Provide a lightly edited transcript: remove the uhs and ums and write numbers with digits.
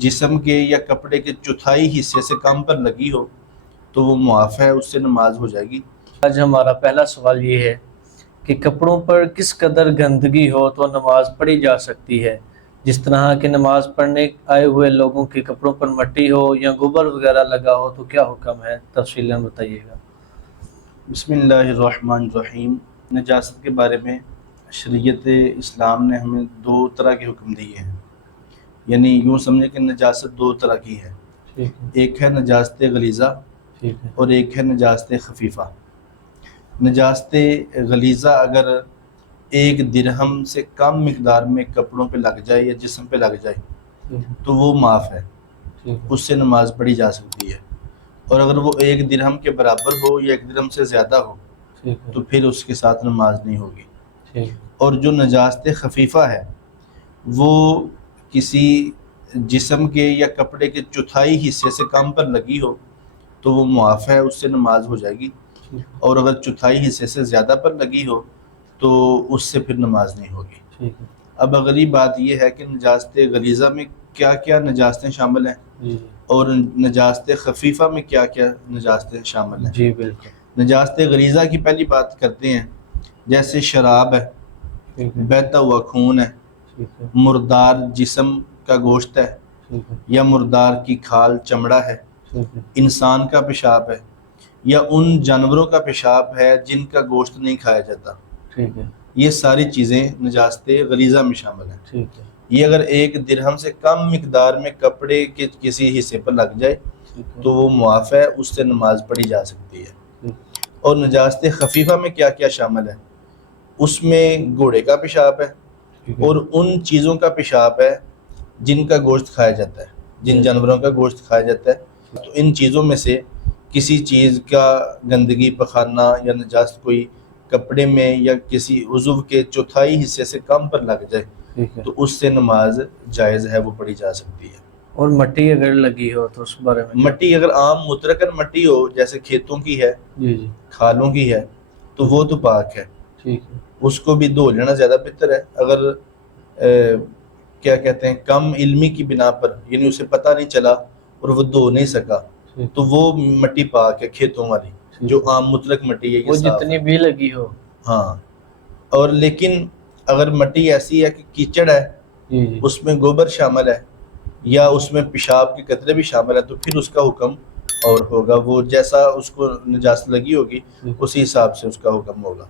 جسم کے یا کپڑے کے چوتھائی حصے سے کم پر لگی ہو تو وہ معاف ہے، اس سے نماز ہو جائے گی۔ آج ہمارا پہلا سوال یہ ہے کہ کپڑوں پر کس قدر گندگی ہو تو نماز پڑھی جا سکتی ہے؟ جس طرح کہ نماز پڑھنے آئے ہوئے لوگوں کے کپڑوں پر مٹی ہو یا گوبر وغیرہ لگا ہو تو کیا حکم ہے؟ تفصیلاً بتائیے گا۔ بسم اللہ الرحمن الرحیم۔ نجاست کے بارے میں شریعت اسلام نے ہمیں دو طرح کے حکم دیے ہیں، یعنی یوں سمجھے کہ نجاست دو طرح کی ہے، ایک ہے نجاست غلیظہ اور ایک ہے نجاست خفیفہ۔ نجاست غلیظہ اگر ایک درہم سے کم مقدار میں کپڑوں پہ لگ جائے یا جسم پہ لگ جائے تو وہ معاف ہے، اس سے نماز پڑھی جا سکتی ہے، اور اگر وہ ایک درہم کے برابر ہو یا ایک درہم سے زیادہ ہو تو پھر اس کے ساتھ نماز نہیں ہوگی۔ اور جو نجاست خفیفہ ہے وہ کسی جسم کے یا کپڑے کے چوتھائی حصے سے کم پر لگی ہو تو وہ معاف ہے، اس سے نماز ہو جائے گی، اور اگر چوتھائی حصے سے زیادہ پر لگی ہو تو اس سے پھر نماز نہیں ہوگی۔ اب اگلی بات یہ ہے کہ نجاست غلیظہ میں کیا کیا نجاستیں شامل ہیں اور نجاست خفیفہ میں کیا کیا نجاستیں شامل ہیں۔ جی بالکل۔ نجاست غلیظہ کی پہلی بات کرتے ہیں، جیسے شراب ہے، بہتا ہوا خون ہے، مردار جسم کا گوشت ہے یا مردار کی کھال چمڑا ہے، انسان کا پیشاب ہے یا ان جانوروں کا پیشاب ہے جن کا گوشت نہیں کھایا جاتا، یہ ساری چیزیں نجاست غلیظہ میں شامل ہیں۔ یہ اگر ایک درہم سے کم مقدار میں کپڑے کے کسی حصے پر لگ جائے تو وہ معاف ہے، اس سے نماز پڑھی جا سکتی ہے۔ اور نجاست خفیفہ میں کیا کیا شامل ہے؟ اس میں گھوڑے کا پیشاب ہے اور ان چیزوں کا پیشاب ہے جن کا گوشت کھایا جاتا ہے، جن جانوروں کا گوشت کھایا جاتا ہے، تو ان چیزوں میں سے کسی چیز کا گندگی پخانا یا نجاست کوئی کپڑے میں یا کسی عضو کے چوتھائی حصے سے کم پر لگ جائے تو اس سے نماز جائز ہے، وہ پڑھی جا سکتی ہے۔ اور مٹی اگر لگی ہو تو اس بارے میں؟ مٹی اگر عام مترکن مٹی ہو جیسے کھیتوں کی ہے، کھالوں کی ہے، تو وہ تو پاک ہے، اس کو بھی دھو لینا زیادہ بہتر ہے۔ اگر کیا کہتے ہیں کم علمی کی بنا پر، یعنی اسے پتہ نہیں چلا اور وہ دھو نہیں سکا تو وہ مٹی پاک ہے، کھیتوں والی جو عام مطلق مٹی ہے، وہ جتنی بھی لگی ہو۔ ہاں، اور لیکن اگر مٹی ایسی ہے کہ کیچڑ ہے، اس میں گوبر شامل ہے یا اس میں پیشاب کے قطرے بھی شامل ہے تو پھر اس کا حکم اور ہوگا، وہ جیسا اس کو نجاست لگی ہوگی اسی حساب سے اس کا حکم ہوگا۔